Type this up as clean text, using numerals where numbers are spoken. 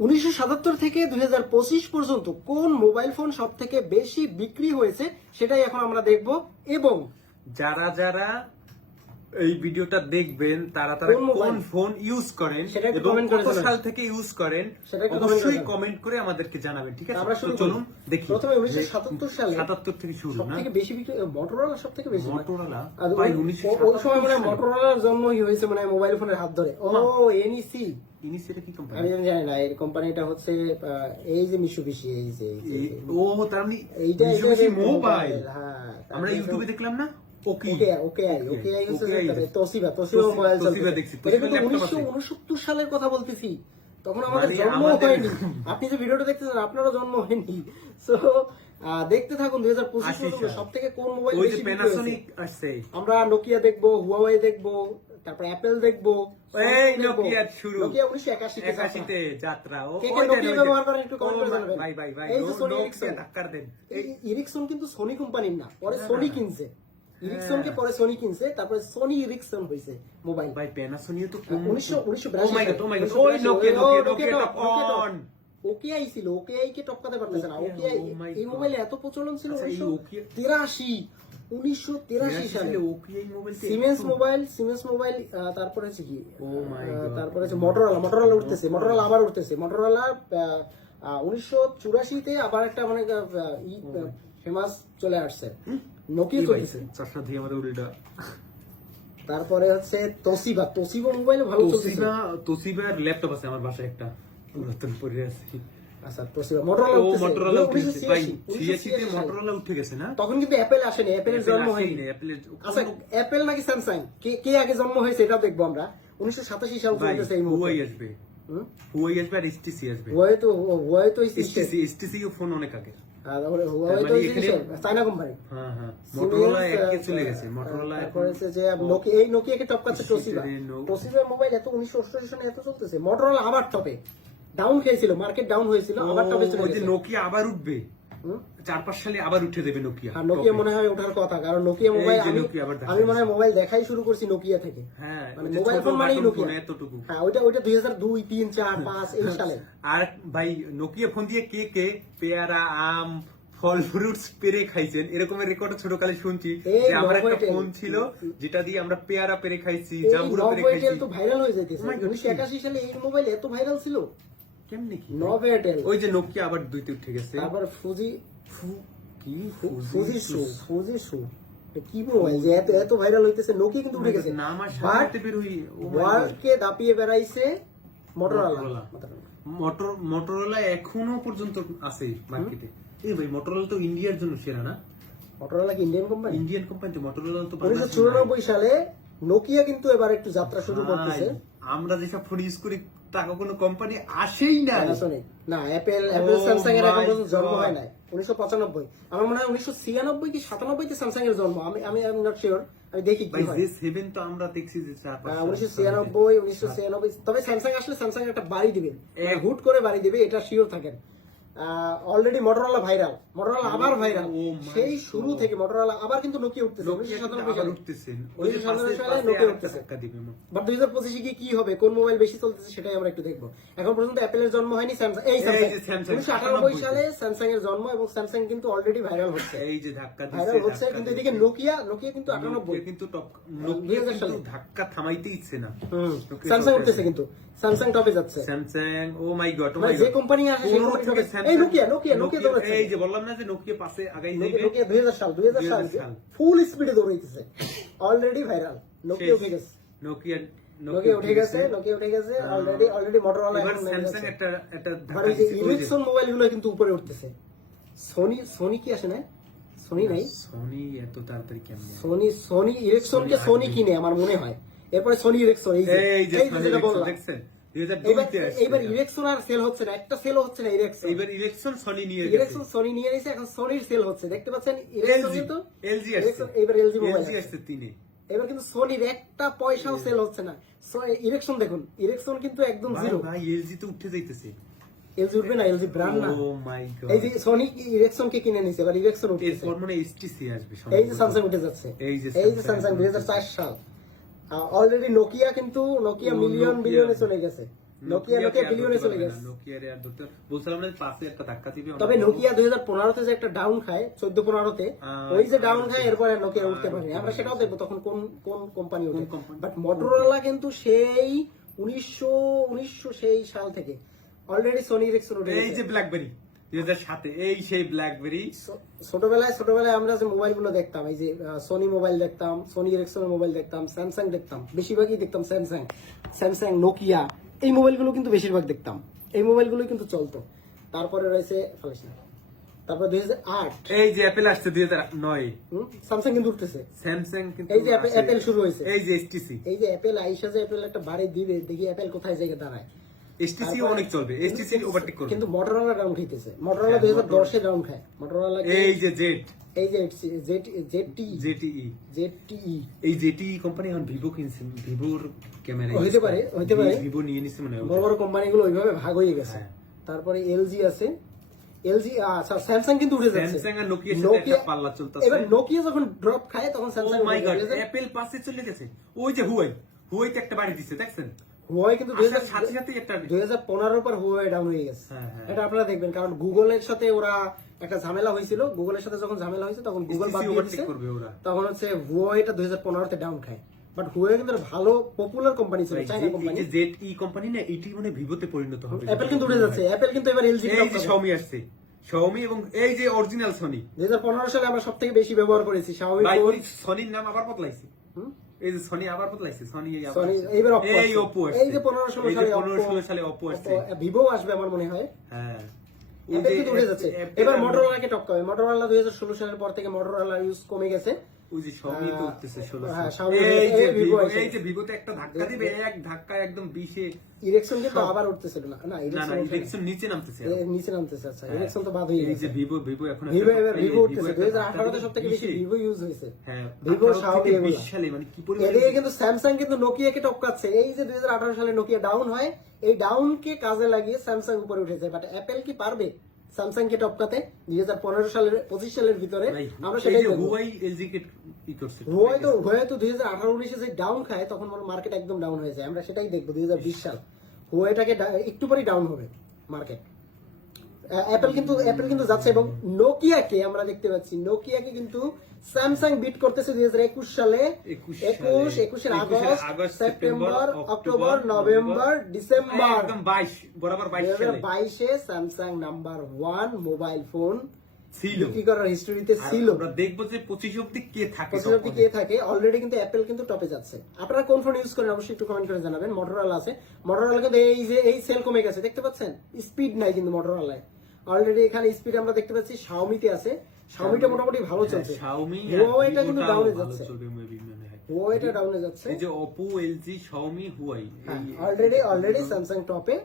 1977 থেকে 2025 পর্যন্ত কোন মোবাইল ফোন সব থেকে বেশি বিক্রি হয়েছে সেটাই এখন আমরা দেখব। এবং যারা যারা এই ভিডিওটা দেখবেন তারা তারা কোন মোবাইল কোন ফোন ইউজ করেন সেটা একটু এবং comment করে কত জানাবেন। সাল থেকে ইউজ করেন সেটা একটু comment অবশ্যই করে জানাবেন। কমেন্ট করে আমাদেরকে জানাবেন, ঠিক আছে? আমরা শুরু তো করি। চলুন দেখি। প্রথমে 1977 সালে 77 থেকে শুরু সব না? থেকে বেশি বিক্রি মটোরোলা সব থেকে বেশি। মটোরোলা আর ভাই ওই সময় মানে 1977 মটোরোলার জন্মই হয়েছে মানে মোবাইল ফোনের হাত ধরে। ও এনইসি, ইনি সেটা কি কোম্পানি? আমি জানি না এই কোম্পানিটা হচ্ছে এই যে মিশুবিশি, এই যে ও তার মানে এইটা Mitsubishi মোবাইল। হ্যাঁ, আমরা ইউটিউবে দেখলাম না? ওকে ওকে হচ্ছে তোশিবা মোবাইল তোশিবা চলছে। দেখছি, এটা কিন্তু তোশিবা ল্যাপটপ আছে। 1969 সালের কথা বলতেছি, তখন আমাদের মানে জন্ম আমাদের- হয়নি। আপনি যে ভিডিওটা দেখতেছেন আপনারও জন্ম হয়নি। সো দেখতে থাকুন 2025 আশি পর্যন্ত সাল। সব থেকে কোন মোবাইল ওই যে বেশি বিক্রি প্যানাসোনিক হয়েছে। আসছে। আমরা নোকিয়া দেখবো, হুয়াওয়ে দেখবো, তারপর অ্যাপেল দেখবো, এই নোকিয়া শুরু। নোকিয়া 1981 তে 81 তে যাত্রা। ও কে কে ওই নোকিয়া যে- ব্যবহার করেন একটু ও কমেন্ট করে জানাবেন। ভাই ভাই ভাই এই যে সোনি নোকিয়া এরিকসন, ধাক্কার দেন। এই এরিকসন কিন্তু সোনি কোম্পানির না, পরে হ্যাঁ। সোনি কিনছে। এরিকসনকে পরে সোনি কিনছে, তারপরে সোনি এরিকসন হয়েছে মোবাইল। ভাই প্যানাসোনিক তো 1982 ও মাই গড, ও মাই গড, ওই নোকিয়া টপ অন। ওকে ছিল, ওকে কে টপকাতে পারতেছে না। ওকে oh my এই God. মোবাইলে এত প্রচলন ছিল আচ্ছা, এই 1983 সালে। ওকিয়া মোবাইল সিমেন্স মোবাইল, তারপরে হচ্ছে কি, Oh my God. তারপরে হচ্ছে মটোরোলা উঠতেছে, মটোরোলা আবার উঠতেছে। মটোরোলা 1984 তে আবার একটা মানে ফেমাস চলে আসছে। নোকিয়া চলতেছে। চারটা দিয়ে আমাদের উল্টা। তারপরে হচ্ছে তোশিবা মোবাইল ভালো চলতেছে। তোশিবার ল্যাপটপ আছে আমার বাসায় একটা, নতুন পরে আছে। আচ্ছা তোশিবা মটোরোলা ও উঠতেছে। মটোরোলা উঠেছে ভাই, 1986 86 তে মটোরোলা উঠে গেছে না? তখন কিন্তু অ্যাপেল আসেনি, অ্যাপেলের জন্ম হয়নি। অ্যাপেলের আচ্ছা অ্যাপেল নাকি স্যামসাং, কে আগে জন্ম হয়েছে এটা দেখবো আমরা। 1987 সাল ভাই চলতেছে এই হুয়াই মুহূর্তে। আসবে, হুয়াই আসবে আর এসটিসি আসবে। হুয়াওয়ে তো এসটিসি ফোন অনেক আগে। হুয়াওয়ে তো মানে এখানে- চায়না কোম্পানি। হ্যাঁ হ্যাঁ, মটোরোলা এককে চলে গেছে। মটোরোলা তারপরে হচ্ছে যে এই নোকিয়াকে টপকাচ্ছে তোশিবা। তোশিবা মোবাইল এত 1988 সালে এত চলতেছে। মটোরোলা আবার টপে, ডাউন খেয়েছিল, মার্কেট ডাউন হয়েছিল, আবার টপে চলে ওই যে গেছে। নোকিয়া আবার উঠবে 4-5 সালে, আবার উঠে দেবে নোকিয়া। আর নোকিয়া মনে হয় ওঠার কথা, কারণ নোকিয়া মোবাইল যে নোকিয়া আবার দেখা আমি মনে হয় মোবাইল দেখাই শুরু করছি নোকিয়া থেকে। হ্যাঁ, মানে ওই যে মোবাইল ছোট ফোন মানেই বাটন নোকিয়া। ফোন এতটুকু। হ্যাঁ ওইটা 2002, 3, 4, 5 এই সালে। আর ভাই নোকিয়া ফোন দিয়ে কে পেয়ারা, আম, ফল ফ্রুটস পেরে খাইছেন এরকমের রেকর্ড ছোটকালে শুনছি। এই যে আমার একটা Novotel। ফোন ছিল যেটা দিয়ে আমরা পেয়ারা পেরে খাইছি, এই জাম্বুরা পেরে Novotel খাইছি। তো ভাইরাল হয়ে যাইতেছে। Oh my God, 1981 সালে এই মোবাইল এত ভাইরাল ছিল। কেমনে কি? Novotel, ওই যে নোকিয়া আবার দুইতে উঠে গেছে। তারপর ফুজি কি ফুজিশু কি মোবাইল যে এত ভাইরাল হইতেছে। নোকিয়া কিন্তু উঠে গেছে। নাম আর সামনে বের হই। ওয়ার্ল্ড কে দাপিয়ে বেড়াইছে মটোরোলা। মটোরোলা এখনো পর্যন্ত আছে মার্কেটে। এই ভাই মটোরোলা তো ইন্ডিয়ার জন্য সেরা না? মটোরোলা কি ইন্ডিয়ান কোম্পানি? ইন্ডিয়ান কোম্পানি তো মটোরোলা তো 1994 সালে নোকিয়া কিন্তু এবার একটু যাত্রা শুরু করতেছে। আমরা যেসব ফোন ইউজ করি তাকে কোনো কোম্পানি আসেই না। প্যানাসোনিক না, অ্যাপেল Oh স্যামসাং এর এখন my পর্যন্ত জন্ম God. হয় নাই। 1995 আমার মনে হয় 1996 কি 97 তে স্যামসাং এর জন্ম। আমি নট শিওর, আমি দেখি কি ভাই হয়। যে 7 তো আমরা দেখছি যে 4-5 1996 তবে স্যামসাং আসলে স্যামসাং একটা বাড়ি দিবে, হুট করে বাড়ি দিবে, এটা শিওর থাকেন। অলরেডি মটোরোলা মটোরোলা আবার ভাইরাল। Oh my সেই শুরু God. থেকে মটোরোলা আবার কিন্তু নোকিয়া উঠতেছে। নোকিয়া 1997 আবার সালে উঠতেছে। 1997 সালে পাশে নোকিয়া আরেকটা উঠতেছে। ধাক্কা দিবে। বাট 2025 গিয়ে কি হবে, কোন মোবাইল বেশি চলতেছে সেটাই আমরা একটু দেখবো। এখন পর্যন্ত অ্যাপেলের জন্ম হয়নি, স্যামসাং এই যে স্যামসাং 1998 সালে স্যামসাং এর জন্ম, এবং স্যামসাং কিন্তু অলরেডি ভাইরাল হচ্ছে। এই যে ধাক্কা ভাইরাল হচ্ছে, কিন্তু এদিকে নোকিয়া কিন্তু 98। নোকিয়া কিন্তু টপ, 2000 সালে। ধাক্কা থামাইতে ইচ্ছে না। নোকিয়া স্যামসাং টপে উঠতেছে, আছে। কিন্তু স্যামসাং টপে যাচ্ছে। স্যামসাং, ও মাই গড, ও মানে মাই যে গড। কোম্পানি আসে সেই কোম্পানি টপে। এই নোকিয়া দৌড়াচ্ছে। এই যে বললাম না যে নোকিয়া পাশে আগাই যাবে। নোকিয়া 2000 সাল 2000 সাল। ফুল স্পিডে দৌড়াইতেছে, অলরেডি ভাইরাল। নোকিয়া উঠে গেছে, নোকিয়া নোকিয়া উঠে গেছে অলরেডি। মটোরোলা এবার এখন স্যামসাং একটা ধাক্কা আর এই যে দিচ্ছে। ওই যে ইলেকট্রন মোবাইল গুলো কিন্তু উপরে উঠতেছে। সোনি কি আসে না? সোনি নাই। সনি এত তাড়াতাড়ি কেমনে? সোনি ইলেকট্রনকে সোনি কিনে আমার মনে হয়। এরপরে সোনি ইলেকট্রন, এই যে সনি যেটা বললাম। দেখছেন 2002 তে আসছে। এইবার ইলেকট্রন আর সেল হচ্ছে না, একটা সেল হচ্ছে না। এইবার ইলেকশন সনি নিয়ে গেছে। ইলেকট্রন সোনি নিয়ে নিয়েছে, এখন সোনির সেল হচ্ছে, দেখতে পাচ্ছেন। ইলেকট্রন কিন্তু এলজি আসছে। এইবার এলজি মোবাইল এলজি আসছে 3 এবার কিন্তু সোনির একটা পয়সাও সেল হচ্ছে না। ইলেকট্রন দেখুন, ইলেকট্রন কিন্তু একদম জিরো। ভাই এলজি তো উঠে যাইতেছে। এলজি উঠবে না, এলজি ব্র্যান্ড না। ও মাই গড। এই যে সোনি ইলেকট্রন কে কিনে নিছে, এবার ইলেকট্রন উঠতেছে। এরপর মানে এসটিসি আসবে। এই যে স্যামসাং উঠে যাচ্ছে, এই যে স্যামসাং 2004 সাল। অলরেডি নোকিয়া মিলিয়ন বিলিয়নে চলে গেছে। নোকিয়া বিলিয়নে চলে গেছে। নোকিয়ার আর ধরতে বলছিলাম না পাশে একটা ধাক্কা দিবে। তবে নোকিয়া 2015 যে একটা ডাউন খায় 14-15 ওই যে ডাউন খায় এরপরে নোকিয়া উঠতে পারে, আমরা সেটাও দেখবো তখন কোন কোন কোম্পানি ওঠে। বাট মোটরোলা কিন্তু সেই 1900 সেই সাল থেকে অলরেডি সোনি এরিকসন উঠে এই গেছে। যে ব্ল্যাকবেরি 2007 এই সেই ব্ল্যাকবেরি। ছোটবেলায় আমরা যে মোবাইল গুলো দেখতাম, এই যে সোনি মোবাইল দেখতাম, সোনি এরিকসনের মোবাইল দেখতাম, স্যামসাং দেখতাম, বেশিরভাগই দেখতাম স্যামসাং নোকিয়া, এই মোবাইলগুলো কিন্তু বেশিরভাগ দেখতাম, এই মোবাইলগুলো কিন্তু চলতো। তারপরে রয়েছে তারপর 2008 এই যে অ্যাপেল আসছে 2009, স্যামসাং কিন্তু উঠতেছে। স্যামসাং কিন্তু এই যে অ্যাপেল শুরু হয়েছে, এই যে HTC এই যে অ্যাপেল আইসা যে অ্যাপেল একটা বাড়ি দিবে, দেখি অ্যাপেল কোথায় জায়গা দাঁড়ায়। HTC অনেক চলবে, HTC ওভারটেক করবে। কিন্তু মোটরোলা ডাউন খাইতেছে, মোটরোলা 2010 ডাউন খায়। মোটরোলা এই যে জেড, এই যে ZTE এই ZTE কোম্পানি এখন ভিভো কিনছে, ভিভোর ক্যামেরা হইতে পারে ভিভো নিয়ে নিচ্ছে মনে হয়। বড় বড় কোম্পানিগুলো ওইভাবে ভাগ হয়ে গেছে। হ্যাঁ। তারপরে এলজি আছে, এলজি আচ্ছা স্যামসাং কিন্তু উঠে যাচ্ছে। স্যামসাং আর নোকিয়ার সাথে একটা পাল্লা চলতেছে। এবার নোকিয়া যখন ড্রপ খায় তখন স্যামসাং ও মাই গড, অ্যাপেল পাশে চলে গেছে। ওই যে হুয়াইতে একটা বাড়ি দিচ্ছে দেখছেন, হুয়াই কিন্তু আসার সাথে সাথে একটা 2015 পর হুয়াই ডাউন হয়ে গেছে। হ্যাঁ, হ্যাঁ। এটা আপনারা দেখবেন, কারণ গুগলের সাথে ওরা একটা ঝামেলা হয়েছিল, গুগলের সাথে যখন ঝামেলা হয়েছে তখন গুগল বাদ দিয়ে ওভারটেক দিয়েছে, করবে ওরা। তখন হচ্ছে হুয়াইটা 2015 তে ডাউন খায়। বাট হুয়াই কিন্তু ভালো পপুলার কোম্পানি ছিল, চাইনা কোম্পানি। এই যে ZTE কোম্পানি না, এটি মানে ভিভোতে পরিণত হবে। অ্যাপেল কিন্তু উঠে যাচ্ছে, অ্যাপেল কিন্তু এবার এলজি এই যে Xiaomi আসছে, Xiaomi এবং এই যে অরিজিনাল সনি। 2015 সালে আমরা সবথেকে বেশি ব্যবহার করেছি Xiaomi ভাই ফোন। ওই সনির নাম আবার বদলাইছে, এই যে সনি আবার বদলাইছে, সনি এইবার Oppo এই আসছে। Oppo আসছে, এই যে 15-16 সালে 15-16 সালে Oppo আসছে। ভিভো আসবে আমার মনে হয়। হ্যাঁ, অ্যাপল কিন্তু উঠে যাচ্ছে। এবার মোটরোলাকে টক্কাবে। মোটরোলা 2016 সালের পর থেকে মোটরোলা ইউজ কমে গেছে। ওই যে Xiaomi তো উঠতেছে 16। হ্যাঁ, Xiaomi এই যে Vivo Vivo, আসে। এই যে ভিভোতে একটা ধাক্কা দিবে, এক ধাক্কা একদম 20 এ। ইরেকশন কিন্তু আবার উঠতেছিল না, না না ইরেকশন ইলেকশন নিচে নামতেছে। নিচে নামতেছে। আচ্ছা ইরেকশন তো বাদ হয়ে এই যে গেছে। ভিভো এখন ভিভো একটা এবার ধাক্কা ভিভো দিয়ে, উঠতেছে। একটা ধাক্কা 2018 তে সবথেকে বেশি 20 ভিভো ইউজ হয়েছে। হ্যাঁ, ভিভো 18 Xiaomi থেকে এগুলো। 20 সালে মানে কি পরিমাণ। এদিকে কিন্তু স্যামসাং কিন্তু নোকিয়াকে টপকাচ্ছে। এই যে 2018 সালে নোকিয়া ডাউন হয়, এই ডাউনকে কাজে লাগিয়ে স্যামসাং উপরে উঠেছে। বাট অ্যাপেল কি পারবে স্যামসাং কে টপকাতে 2015 সালের 25 সালের ভিতরে? আমরা সেটাই দেখব। হুয়াই এলজি কে ই করছে। হুয়াই তো 2018-19 যে ডাউন খায় তখন মার্কেট একদম ডাউন হয়ে যায়। আমরা সেটাই দেখবো 2020 সাল হুয়াইটাকে একটু পরেই ডাউন হবে মার্কেট। অ্যাপল কিন্তু যাচ্ছে, এবং নোকিয়াকে আমরা দেখতে পাচ্ছি, নোকিয়াকে কিন্তু স্যামসাং বিট করতেছে 2021 সালে। 21 August, September, October, November, December, একদম 22 বরাবর 22 সালে 2022 স্যামসাং নাম্বার 1 মোবাইল ফোন ছিল, বিক্রি করার হিস্ট্রিতে ছিল। আমরা দেখবো যে 25 অবধি কে থাকে, 25 অবধি কে থাকে। অলরেডি কিন্তু অ্যাপল কিন্তু টপে যাচ্ছে। আপনারা কোন ফোন ইউজ করেন অবশ্যই একটু কমেন্ট করে জানাবেন। মোটরোলা আছে, মোটরোলা কিন্তু এই সেল কমে গেছে, দেখতে পাচ্ছেন স্পিড নাই কিন্তু মোটরোলায়। অলরেডি এখানে স্পিড আমরা দেখতে পাচ্ছি Xiaomi-তে আছে। Xiaomi-টা মোটামুটি ভালো চলছে। Xiaomi Huawei-টা কিন্তু ডাউনে যাচ্ছে, চলবে মেবি মনে হয়। Huawei-টা ডাউনে যাচ্ছে। এই যে Oppo, LG, Xiaomi, Huawei already Samsung টপে।